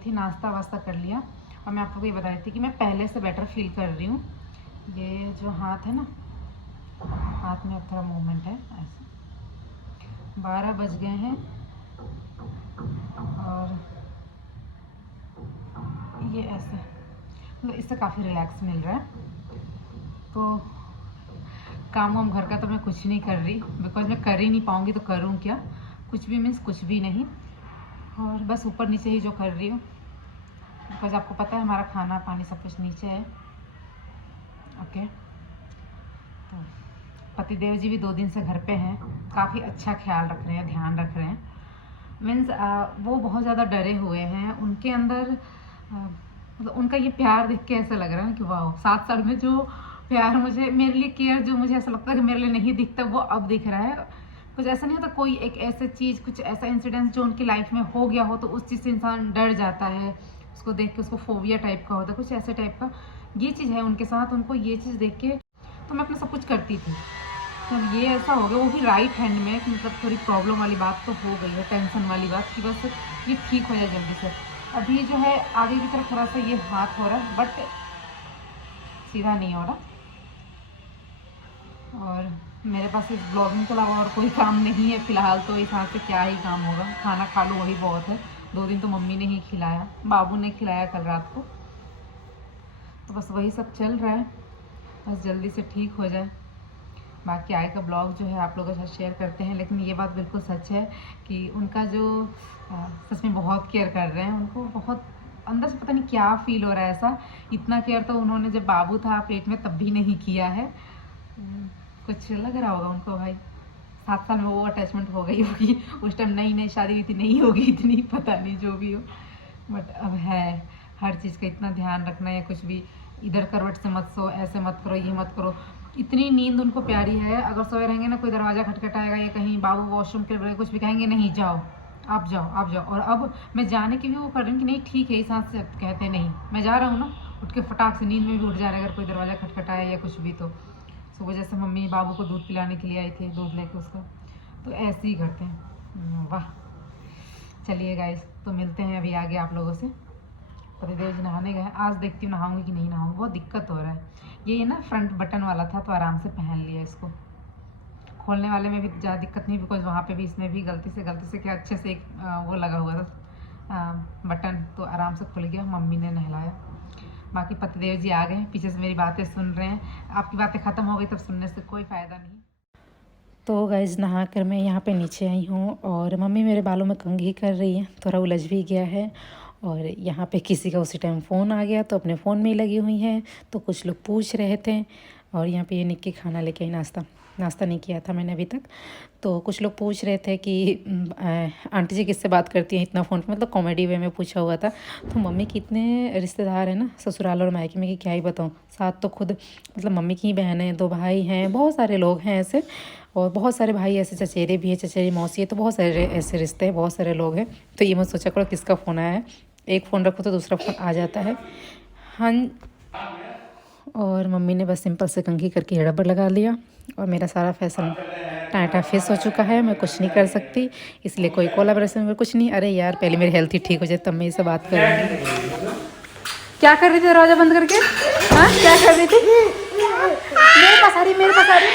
थी, नाश्ता वास्ता कर लिया और मैं आप लोगों को ये बता रही थी कि मैं पहले से बेटर फील कर रही हूँ। ये जो हाथ है ना, हाथ में अब थोड़ा मूवमेंट है ऐसे। 12 बज गए हैं और ये ऐसे मतलब इससे काफ़ी रिलैक्स मिल रहा है। तो काम वाम घर का तो मैं कुछ नहीं कर रही, बिकॉज मैं कर ही नहीं पाऊँगी तो करूँ क्या। कुछ भी मीन्स कुछ भी नहीं, और बस ऊपर नीचे ही जो कर रही हूँ, बिकॉज आपको पता है हमारा खाना पानी सब कुछ नीचे है। ओके, तो पतिदेव जी भी 2 दिन से घर पे हैं, काफ़ी अच्छा ख्याल रख रहे हैं, ध्यान रख रहे हैं। मीन्स वो बहुत ज़्यादा डरे हुए हैं। उनके अंदर मतलब उनका ये प्यार देख के ऐसा लग रहा है कि वाह, 7 साल में जो प्यार मुझे, मेरे लिए केयर जो मुझे ऐसा लगता है कि मेरे लिए नहीं दिखता, वो अब दिख रहा है। कुछ ऐसा नहीं होता, कोई एक ऐसा चीज़, कुछ ऐसा इंसिडेंस जो उनकी लाइफ में हो गया हो तो उस चीज़ से इंसान डर जाता है, उसको देख के उसको फोबिया टाइप का होता है, कुछ ऐसे टाइप का ये चीज़ है उनके साथ। उनको ये चीज़ देख के तो मैं अपना सब कुछ करती थी, तो ये ऐसा हो गया, वो भी राइट हैंड में। मतलब थोड़ी प्रॉब्लम वाली बात तो हो गई है, टेंशन वाली बात कि बस ये ठीक हो जाए जल्दी से। अभी जो है आगे की तरफ थोड़ा सा ये हाथ हो रहा है, बट सीधा नहीं हो रहा। और मेरे पास इस ब्लॉगिंग के अलावा और कोई काम नहीं है फ़िलहाल, तो इस हाथ से क्या ही काम होगा। खाना खा लो वही बहुत है। 2 दिन तो मम्मी ने ही खिलाया, बाबू ने खिलाया कल रात को, तो बस वही सब चल रहा है। बस जल्दी से ठीक हो जाए। बाकी आगे का ब्लॉग जो है आप लोगों के साथ शेयर करते हैं। लेकिन ये बात बिल्कुल सच है कि उनका जो सच में बहुत केयर कर रहे हैं। उनको बहुत अंदर से पता नहीं क्या फ़ील हो रहा है ऐसा। इतना केयर तो उन्होंने जब बाबू था पेट में तब भी नहीं किया है। कुछ लग रहा होगा उनको भाई, 7 साल में वो अटैचमेंट हो गई होगी। उस टाइम नई नई शादी हुई थी, नहीं होगी इतनी, पता नहीं जो भी हो, बट अब है। हर चीज़ का इतना ध्यान रखना, या कुछ भी इधर करवट से मत सो, ऐसे मत करो, ये मत करो। इतनी नींद उनको प्यारी है, अगर सोए रहेंगे ना, कोई दरवाज़ा खटखटाएगा या कहीं बाबू वॉशरूम के लिए कुछ भी कहेंगे, नहीं जाओ, आप जाओ आप जाओ। और अब मैं जाने की भी वो कर रही हूँ कि नहीं ठीक है, इस हाथ से कहते हैं नहीं मैं जा रहा हूँ ना, उठ के फटाक से नींद में भी उठ जा रहा है अगर कोई दरवाज़ा खटखटाए या कुछ भी। तो सुबह जैसे मम्मी बाबू को दूध पिलाने के लिए आई थी, दूध लेके उसका, तो ऐसे ही करते हैं। वाह, चलिए गाइस, तो मिलते हैं अभी आगे आप लोगों से। पतिदेव जी नहाने गए, आज देखती हूँ नहाऊंगी कि नहीं नहाऊंगी, बहुत दिक्कत हो रहा है। ये ना फ्रंट बटन वाला था तो आराम से पहन लिया इसको। खोलने वाले में भी ज़्यादा दिक्कत नहीं, बिकॉज वहाँ पे भी इसमें भी गलती से क्या अच्छे से एक वो लगा हुआ था बटन, तो आराम से खुल गया। मम्मी ने नहलाया। बाकी पतिदेव जी आ गए, पीछे से मेरी बातें सुन रहे हैं। आपकी बातें ख़त्म हो गई तब सुनने से कोई फ़ायदा नहीं। तो गाइस नहा कर मैं यहाँ पे नीचे आई हूँ और मम्मी मेरे बालों में कंघी कर रही है, थोड़ा उलझ भी गया है। और यहाँ पे किसी का उसी टाइम फ़ोन आ गया तो अपने फ़ोन में ही लगी हुई हैं, तो कुछ लोग पूछ रहे थे। और यहाँ पे ये निक्की खाना लेके आई, नाश्ता नहीं किया था मैंने अभी तक। तो कुछ लोग पूछ रहे थे कि आंटी जी किससे बात करती हैं इतना फ़ोन पे, मतलब कॉमेडी वे में पूछा हुआ था। तो मम्मी के इतने रिश्तेदार हैं ना ससुराल और मायके में कि क्या ही बताऊँ। साथ तो खुद मतलब मम्मी की ही बहन है, 2 भाई हैं, बहुत सारे लोग हैं ऐसे। और बहुत सारे भाई ऐसे, चचेरे भी हैं, चचेरी मौसी है, तो बहुत सारे ऐसे रिश्ते हैं, बहुत सारे लोग हैं। तो ये मत सोचा करो किसका फ़ोन आया है, एक फ़ोन रखो तो दूसरा फ़ोन आ जाता है। हाँ, और मम्मी ने बस सिंपल से कंघी करके रबर लगा लिया और मेरा सारा फैशन टाटा फेस हो चुका है। मैं कुछ नहीं कर सकती, इसलिए कोई कोलैबोरेशन में कुछ नहीं। अरे यार पहले मेरी हेल्थ ही ठीक हो जाए तब मैं ये सब बात करूँगी। क्या कर रही थी दरवाज़ा बंद करके? हाँ क्या कर रही थी? मेरे पास आ रही, मेरे पास आ रही।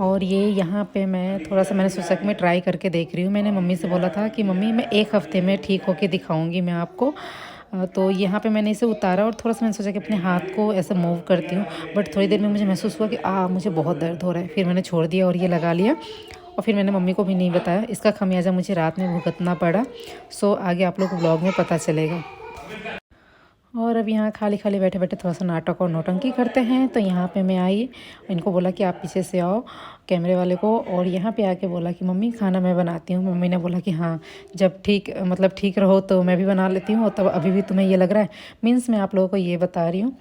और ये यहाँ पे मैं थोड़ा सा मैंने सोचा कि मैं ट्राई करके देख रही हूँ। मैंने मम्मी से बोला था कि मम्मी मैं 1 हफ़्ते में ठीक होके दिखाऊंगी मैं आपको। तो यहाँ पे मैंने इसे उतारा और थोड़ा सा मैंने सोचा कि अपने हाथ को ऐसे मूव करती हूँ, बट थोड़ी देर में मुझे महसूस हुआ कि मुझे बहुत दर्द हो रहा है। फिर मैंने छोड़ दिया और ये लगा लिया। और फिर मैंने मम्मी को भी नहीं बताया, इसका खमियाजा मुझे रात में भुगतना पड़ा। सो आगे आप लोग को ब्लॉग में पता चलेगा। और अब यहाँ खाली खाली बैठे बैठे थोड़ा सा नाटक और नौटंकी करते हैं। तो यहाँ पे मैं आई, इनको बोला कि आप पीछे से आओ कैमरे वाले को, और यहाँ पे आके बोला कि मम्मी खाना मैं बनाती हूँ। मम्मी ने बोला कि हाँ जब ठीक रहो तो मैं भी बना लेती हूँ, तब अभी भी तुम्हें ये लग रहा है। मीन्स मैं आप लोगों को ये बता रही हूँ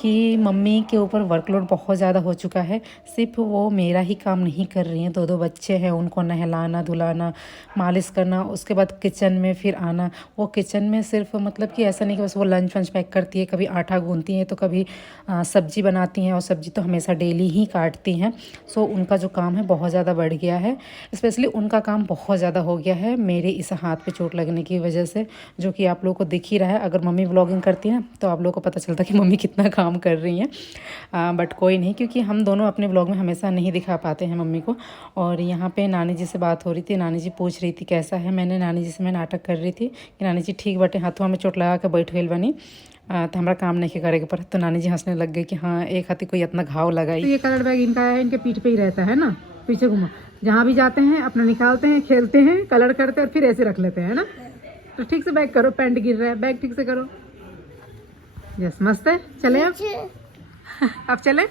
कि मम्मी के ऊपर वर्कलोड बहुत ज़्यादा हो चुका है। सिर्फ वो मेरा ही काम नहीं कर रही हैं, 2 बच्चे हैं, उनको नहलाना धुलाना मालिश करना, उसके बाद किचन में फिर आना। वो किचन में सिर्फ मतलब कि ऐसा नहीं कि बस वो लंच वंच पैक करती है, कभी आटा गूंथती हैं तो कभी सब्जी बनाती हैं, और सब्जी तो हमेशा डेली ही काटती हैं। सो उनका जो काम है बहुत ज़्यादा बढ़ गया है। स्पेशली उनका काम बहुत ज़्यादा हो गया है मेरे इस हाथ पे चोट लगने की वजह से, जो कि आप लोगों को दिख ही रहा है। अगर मम्मी व्लॉगिंग करती है तो आप लोगों को पता चलता कि मम्मी कितना काम कर रही हैं। बट कोई नहीं, क्योंकि हम दोनों अपने व्लॉग में हमेशा नहीं दिखा पाते हैं मम्मी को। और यहाँ पे नानी जी से बात हो रही थी, नानी जी पूछ रही थी कैसा है। मैंने नानी जी से मैं नाटक कर रही थी कि नानी जी ठीक बटे, हाथों में चोट लगा के बैठ गई बनी, तो हमारा काम नहीं करेगा पर। तो नानी जी हंसने लग गई कि हाँ एक हाथी कोई इतना घाव लगाई। तो ये कलर बैग इनका है, इनके पीठ पे ही रहता है ना, पीछे घुमा, जहाँ भी जाते हैं अपना निकालते हैं, खेलते हैं, कलर करते हैं और फिर ऐसे रख लेते हैं ना। तो ठीक से बैग करो, पैंट गिर रहा है, बैग ठीक से करो। यस, मस्त है। चले अब चले।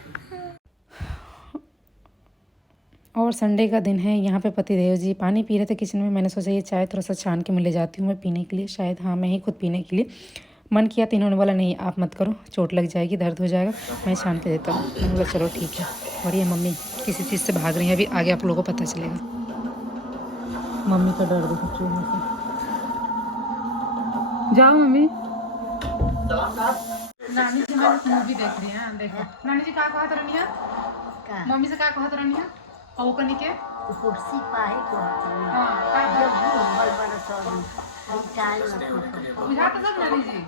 और संडे का दिन है, यहाँ पे पतिदेव जी पानी पी रहे थे किचन में। मैंने सोचा ये चाय थोड़ा सा छान के मैं ले जाती हूँ मैं पीने के लिए, शायद हाँ मैं ही खुद पीने के लिए मन किया। तो इन्होंने बोला नहीं आप मत करो, चोट लग जाएगी, दर्द हो जाएगा, मैं छान के देता हूँ। मैंने बोला चलो ठीक है। और ये मम्मी किसी चीज़ से भाग रही है, अभी आगे आप लोगों को पता चलेगा। मम्मी का डर देखो चूहों से। जाओ मम्मी। नानी जी हमारी मूवी देख रही है, देखो नानी जी का कहत रहनी है, मम्मी से का कहत रहनी है औ कनी के कुर्सी पाए को हां का बड़ बड़ सॉरी रिटायर रखो बुझा तो सब नानी जी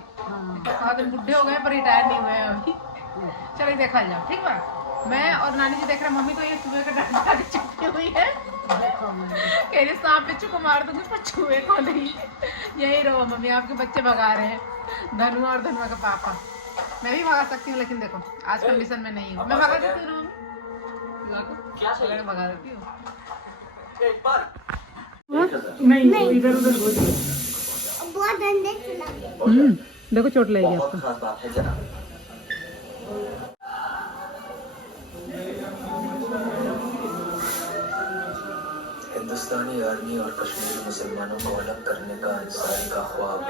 कहत बुढ़े हो गए पर रिटायर नहीं हुए हैं अभी। चलिए देखा जाओ, ठीक बा। मैं और नानी जी देख रहे, मम्मी तो ये चूहे का डंडा के चुपी हुई है, कह रही सांप पे चुको मार दूंगी पर चूहे को नहीं। यही रहो मम्मी, आपके बच्चे भगा रहे हैं, धनुआ और धनुआ का पापा। मैं भी भगा सकती हूँ लेकिन देखो आज कंडीशन में नहीं हूँ। मैं भगा देती हूँ क्या भगा देती हूँ नहीं, इधर उधर देखो चोट लगेगी आपको। हिंदुस्तानी आर्मी और कश्मीरी मुसलमानों को अलग करने का अंसारी का ख्वाब।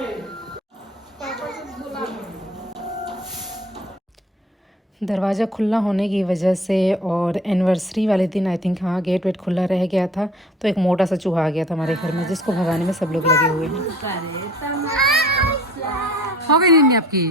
दरवाज़ा खुला होने की वजह से और एनिवर्सरी वाले दिन आई थिंक हाँ गेट वेट खुला रह गया था, तो एक मोटा सा चूहा आ गया था हमारे घर में, जिसको भगाने में सब लोग लगे हुए हैं। हो गई नींद आपकी?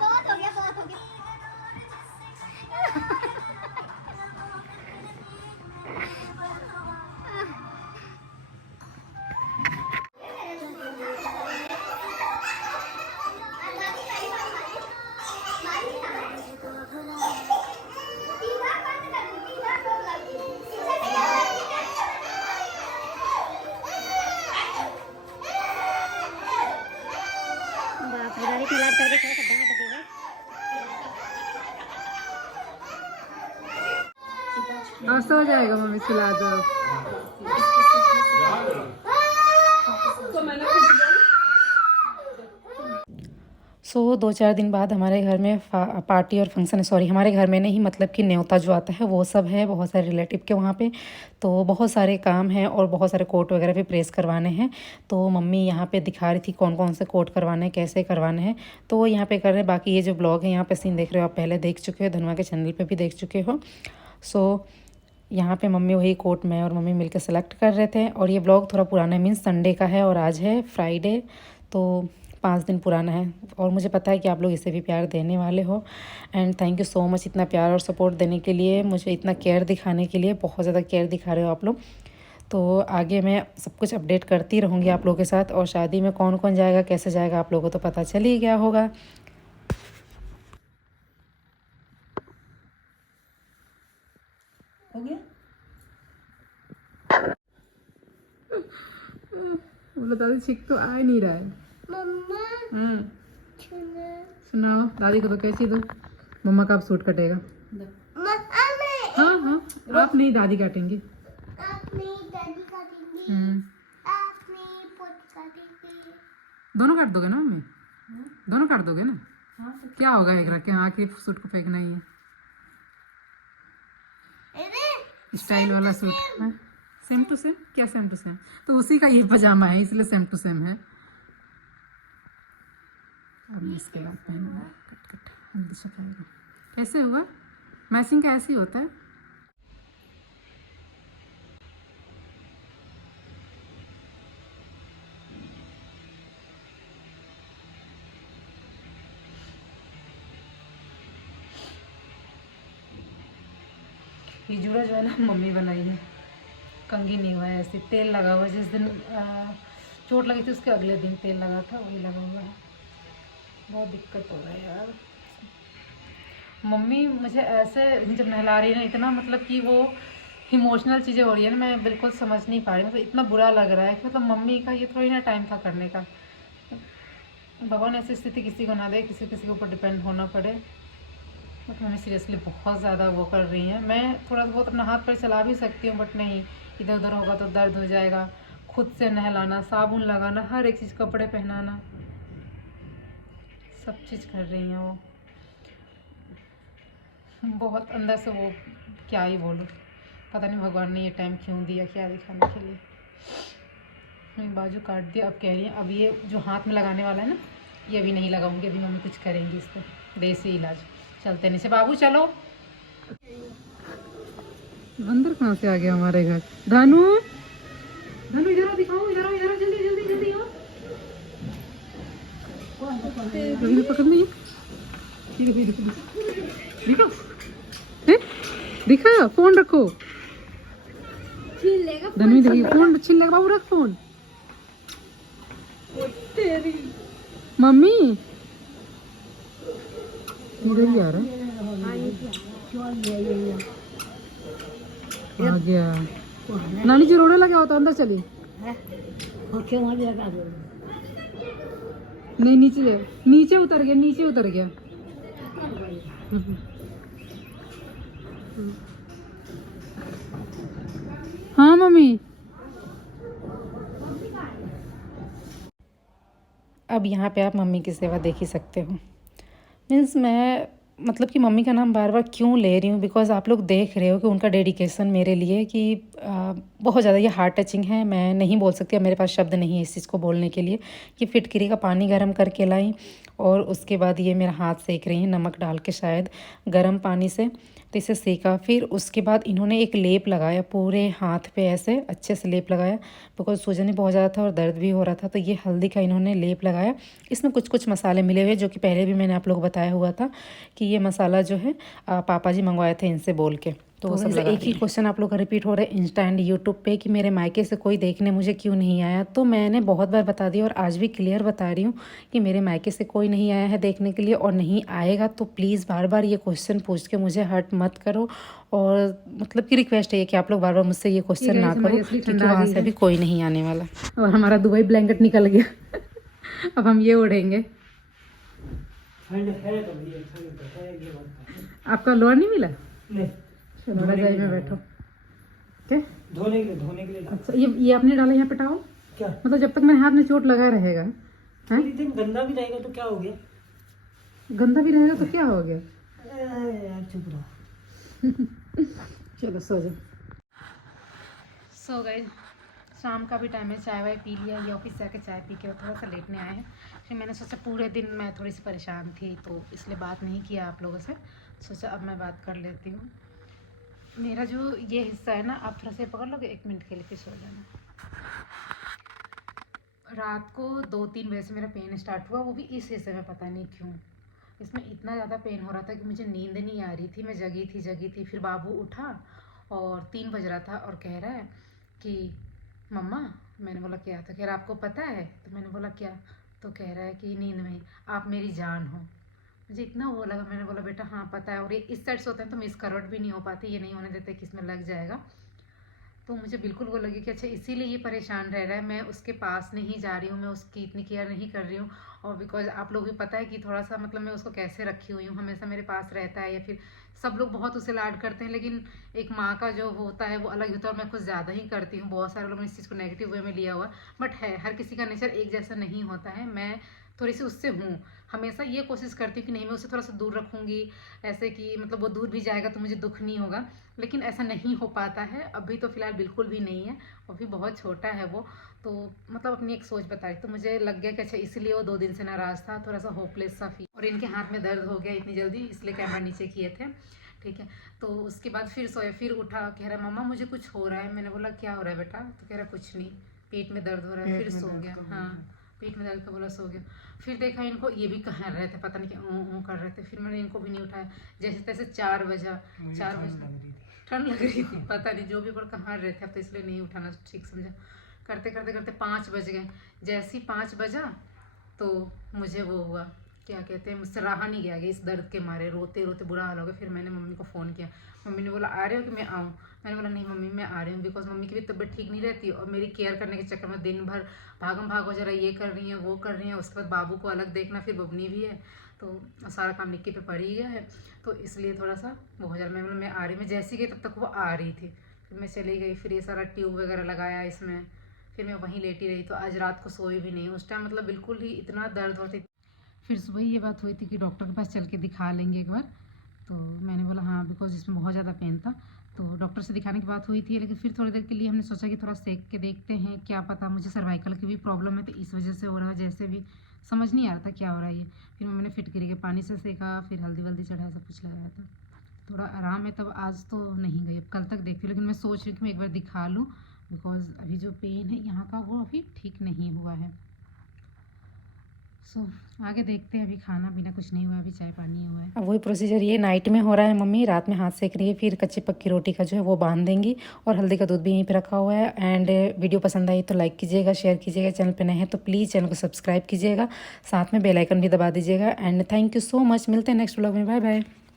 बहुत हो गया, बहुत हो गया। और सो जाएगा मम्मी, सुला दो। सो 2-4 दिन बाद हमारे घर में पार्टी और फंक्शन है, सॉरी हमारे घर में नहीं, मतलब कि न्योता जो आता है वो सब है, बहुत सारे रिलेटिव के वहाँ पे। तो बहुत सारे काम हैं और बहुत सारे कोट वगैरह भी प्रेस करवाने हैं। तो मम्मी यहाँ पे दिखा रही थी कौन कौन से कोट करवाने हैं, कैसे करवाने हैं, तो वो यहाँ पे कर रहे हैं। बाकी ये जो ब्लॉग है यहाँ पे सीन देख रहे हो आप पहले देख चुके हो, धनुआ के चैनल पर भी देख चुके हो। सो यहाँ पे मम्मी वही कोट मैं और मम्मी मिलकर सेलेक्ट कर रहे थे। और ये ब्लॉग थोड़ा पुराना है, मीन्स संडे का है और आज है फ्राइडे, तो 5 दिन पुराना है। और मुझे पता है कि आप लोग इसे भी प्यार देने वाले हो, and thank you so much इतना प्यार और सपोर्ट देने के लिए, मुझे इतना केयर दिखाने के लिए। बहुत ज़्यादा केयर दिखा रहे हो आप लोग। तो आगे मैं सब कुछ अपडेट करती रहूँगी आप लोगों के साथ। और शादी में कौन कौन जाएगा, कैसे जाएगा, आप लोगों को तो पता चल ही गया होगा। हो गया? बोलो दादी छिक तो आ नहीं रहा है। मम्मा सुनाओ दादी को तो कैसी दो। मम्मा का अब सूट कटेगा। हाँ हाँ आप नहीं, दादी काटेंगे। दोनों काट दोगे ना मम्मी? दोनों काट दोगे ना? क्या होगा एक रख के? हाँ कि सूट को फेंकना ही है। स्टाइल वाला सूट है, सेम टू सेम। क्या सेम टू सेम? तो उसी का ये पजामा है इसलिए सेम टू सेम है। अब इसके बाद पहनूंगा कट कट हल्दी सफाई का। कैसे हुआ मैचिंग का? ऐसे ही होता है। ये जूड़ा जो है ना मम्मी बनाई है, कंघी नहीं हुआ है, ऐसे तेल लगा हुआ है। जिस दिन चोट लगी थी उसके अगले दिन तेल लगा था, वही लगा हुआ है। बहुत दिक्कत हो रहा है यार। मम्मी मुझे ऐसे जब नहला रही है ना, इतना मतलब कि वो इमोशनल चीज़ें हो रही है ना, मैं बिल्कुल समझ नहीं पा रही। मतलब इतना बुरा लग रहा है कि मतलब मम्मी का ये थोड़ी ना टाइम था करने का। भगवान ऐसी स्थिति किसी को ना दे, किसी किसी के ऊपर डिपेंड होना पड़े। बट मम्मी सीरियसली बहुत ज़्यादा वो कर रही हैं। मैं थोड़ा बहुत अपना हाथ पैर चला भी सकती हूँ, बट नहीं, इधर उधर होगा तो दर्द हो जाएगा। खुद से नहलाना, साबुन लगाना, हर एक चीज़, कपड़े पहनाना, सब चीज़ कर रही हैं वो। बहुत अंदर से वो, क्या ही बोलूँ, पता नहीं भगवान ने ये टाइम क्यों दिया, क्या दिखाने के लिए। मेरी बाजू काट दिया, अब कह रही हैं अब ये जो हाथ में लगाने वाला है ना, ये अभी नहीं लगाऊंगी, अभी मम्मी कुछ करेंगी इस पर, देसी इलाज। चलते नीचे, बाबू चलो। बंदर कहाँ से आ गया हमारे घर? धानु, धानु इधर आओ, दिखाओ, इधर आओ, इधर आओ, जल्दी जल्दी जल्दी आओ। कभी पकड़नी है, दिखा, दिखा, फोन रखो। धनु देखिए, फोन छीन लेगा बाबू, रख फोन। मम्मी इधर ही आ रहा है, आ गया। नानी जी रोने लगे हो तो अंदर चली। नहीं नीचे, नीचे उतर गया, नीचे उतर गया। हाँ मम्मी। अब यहाँ पे आप मम्मी की सेवा देख ही सकते हो। मीन्स मैं मतलब कि मम्मी का नाम बार बार क्यों ले रही हूँ, बिकॉज़ आप लोग देख रहे हो कि उनका डेडिकेशन मेरे लिए कि बहुत ज़्यादा ये हार्ट टचिंग है। मैं नहीं बोल सकती, अब मेरे पास शब्द नहीं है इस चीज़ को बोलने के लिए। कि फिटकरी का पानी गर्म करके लाई और उसके बाद ये मेरा हाथ सेक रही हैं, नमक डाल के शायद गर्म पानी से, तो इसे सेका। फिर उसके बाद इन्होंने एक लेप लगाया पूरे हाथ पे, ऐसे अच्छे से लेप लगाया, बिकॉज सूजन भी बहुत ज़्यादा था और दर्द भी हो रहा था। तो ये हल्दी का इन्होंने लेप लगाया। इसमें कुछ कुछ मसाले मिले हुए, जो कि पहले भी मैंने आप लोग को बताया हुआ था कि ये मसाला जो है पापा जी मंगवाए थे इनसे बोल के। तो वो सब एक ही क्वेश्चन आप लोग का रिपीट हो रहा है इंस्टा एंड यूट्यूब पे कि मेरे मायके से कोई देखने मुझे क्यों नहीं आया। तो मैंने बहुत बार बता दिया और आज भी क्लियर बता रही हूँ कि मेरे मायके से कोई नहीं आया है देखने के लिए और नहीं आएगा। तो प्लीज़ बार बार ये क्वेश्चन पूछ के मुझे हर्ट मत करो। और मतलब कि रिक्वेस्ट है कि आप लोग बार बार मुझसे ये क्वेश्चन ना करो, क्योंकि वहाँ से अभी कोई नहीं आने वाला। और हमारा दुबई ब्लैंकेट निकल गया अब हम ये ओढ़ेंगे। आपका लोअर नहीं मिला? नहीं, चलो रजाई में बैठो। क्या धोने के लिए अच्छा, ये आपने डाला यहाँ पे टावल? क्या मतलब जब तक मेरे हाथ में चोट लगा रहेगा? हैं? एक दिन गंदा भी रहेगा तो क्या हो गया? गंदा भी रहेगा तो क्या हो गया? यार चुप रहो। चलो सो जाओ। सो गए, शाम का भी टाइम है, चाय वाय पी लिया। ये ऑफिस से आके चाय पी के थोड़ा सा लेटने आए हैं। फिर मैंने सोचा पूरे दिन मैं थोड़ी सी परेशान थी तो इसलिए बात नहीं किया आप लोगों से। सोचा अब मैं बात कर लेती हूँ। मेरा जो ये हिस्सा है ना, आप थोड़ा सा पकड़ लोगे 1 मिनट के लिए, फिर सो जाना। रात को 2-3 बजे से मेरा पेन स्टार्ट हुआ, वो भी इस हिस्से में, पता नहीं क्यों। इसमें इतना ज़्यादा पेन हो रहा था कि मुझे नींद नहीं आ रही थी। मैं जगी थी। फिर बाबू उठा और 3 बज रहा था और कह रहा है कि मम्मा। मैंने बोला क्या? तो कह रहा आपको पता है? तो मैंने बोला क्या? तो कह रहा है कि नींद में आप मेरी जान हो। मुझे इतना वो लगा, मैंने बोला बेटा हाँ पता है, और ये इस साइड से होते हैं तो मिस करवट भी नहीं हो पाती, ये नहीं होने देते कि इसमें लग जाएगा। तो मुझे बिल्कुल वो लगी कि अच्छा इसीलिए ये परेशान रह रहा है। मैं उसके पास नहीं जा रही हूँ, मैं उसकी इतनी केयर नहीं कर रही हूँ। और बिकॉज आप लोग भी पता है कि थोड़ा सा मतलब मैं उसको कैसे रखी हुई हूँ, हमेशा मेरे पास रहता है, या फिर सब लोग बहुत उसे लाड करते हैं, लेकिन एक माँ का जो होता है वो अलग होता है। और मैं कुछ ज़्यादा ही करती हूँ। बहुत सारे लोगों ने इस चीज़ को नेगेटिव वे में लिया हुआ, बट है, हर किसी का नेचर एक जैसा नहीं होता है। मैं थोड़ी सी उससे हूँ, हमेशा ये कोशिश करती हूँ कि नहीं मैं उसे थोड़ा सा दूर रखूँगी, ऐसे कि मतलब वो दूर भी जाएगा तो मुझे दुख नहीं होगा, लेकिन ऐसा नहीं हो पाता है। अभी तो फ़िलहाल बिल्कुल भी नहीं है, अभी बहुत छोटा है वो, तो मतलब अपनी एक सोच बता रही, तो मुझे लग गया कि अच्छा इसलिए वो 2 दिन से नाराज़ था, थोड़ा सा होपलेस सा फील, और इनके हाथ में दर्द हो गया इतनी जल्दी, इसलिए कैमरा नीचे किए थे। ठीक है, तो उसके बाद फिर सोए, फिर उठा, कह रहा मम्मा मुझे कुछ हो रहा है। मैंने बोला क्या हो रहा है बेटा? तो कह रहा कुछ नहीं, पेट में दर्द हो रहा है। फिर सो गया। हाँ, पेट में दर्द का बोला, सो गया। फिर देखा इनको, ये भी कहाँ रहे थे, पता नहीं क्या ऊँ कर रहे थे। फिर मैंने इनको भी नहीं उठाया, जैसे तैसे 4 बजे ठंड लग रही थी, पता नहीं जो भी, पर कहाँ रहे थे, अब तो इसलिए नहीं उठाना ठीक समझा। करते करते करते 5 बज गए। जैसे ही 5 बजा तो मुझे वो हुआ, क्या कहते हैं, मुझसे रहा नहीं गया इस दर्द के मारे, रोते रोते बुरा हाल हो गया। फिर मैंने मम्मी को फ़ोन किया, मम्मी ने बोला आ रहे हो कि मैं आऊँ? मैंने बोला नहीं मम्मी मैं आ रही हूँ, बिकॉज मम्मी की भी तबीयत ठीक नहीं रहती, और मेरी केयर करने के चक्कर में दिन भर भागम भाग हो जा रहा है, ये कर रही हैं वो कर रही हैं, उसके बाद बाबू को अलग देखना, फिर बबनी भी है, तो सारा काम निक्की पे पड़ ही गया है, तो इसलिए थोड़ा सा वो हो जा रहा। मैं आ रही, मैं जैसी गई तब तक वो आ रही थी, फिर मैं चली गई। फिर ये सारा ट्यूब वगैरह लगाया इसमें, फिर मैं वहीं लेटी रही। तो आज रात को सोई भी नहीं, उस टाइम मतलब बिल्कुल ही इतना दर्द होती। फिर सुबह ये बात हुई थी कि डॉक्टर के पास चल के दिखा लेंगे एक बार, तो मैंने बोला हाँ, बिकॉज इसमें बहुत ज़्यादा पेन था, तो डॉक्टर से दिखाने की बात हुई थी। लेकिन फिर थोड़ी देर के लिए हमने सोचा कि थोड़ा सेक के देखते हैं, क्या पता मुझे सर्वाइकल की भी प्रॉब्लम है, तो इस वजह से हो रहा है, जैसे भी समझ नहीं आ रहा था क्या हो रहा है ये। फिर मैंने फिटकरी के पानी से सेका, फिर हल्दी वल्दी चढ़ाया, सब कुछ लगाया था, थोड़ा आराम है। तब आज तो नहीं गई, अब कल तक देखती हूँ, लेकिन मैं सोच रही हूँ कि मैं एक बार दिखा लूँ, बिकॉज अभी जो पेन है यहाँ का वो अभी ठीक नहीं हुआ है। सो आगे देखते हैं, अभी खाना पीना कुछ नहीं हुआ, अभी चाय पानी हुआ है। अब वही प्रोसीजर ये नाइट में हो रहा है, मम्मी रात में हाथ सेक रही है, फिर कच्ची पक्की रोटी का जो है वो बांध देंगी, और हल्दी का दूध भी यहीं पे रखा हुआ है। एंड वीडियो पसंद आई तो लाइक कीजिएगा, शेयर कीजिएगा, चैनल पे नए हैं तो प्लीज़ चैनल को सब्सक्राइब कीजिएगा, साथ में बेल आइकन भी दबा दीजिएगा। And thank you so much, मिलते हैं नेक्स्ट व्लॉग में, बाय बाय।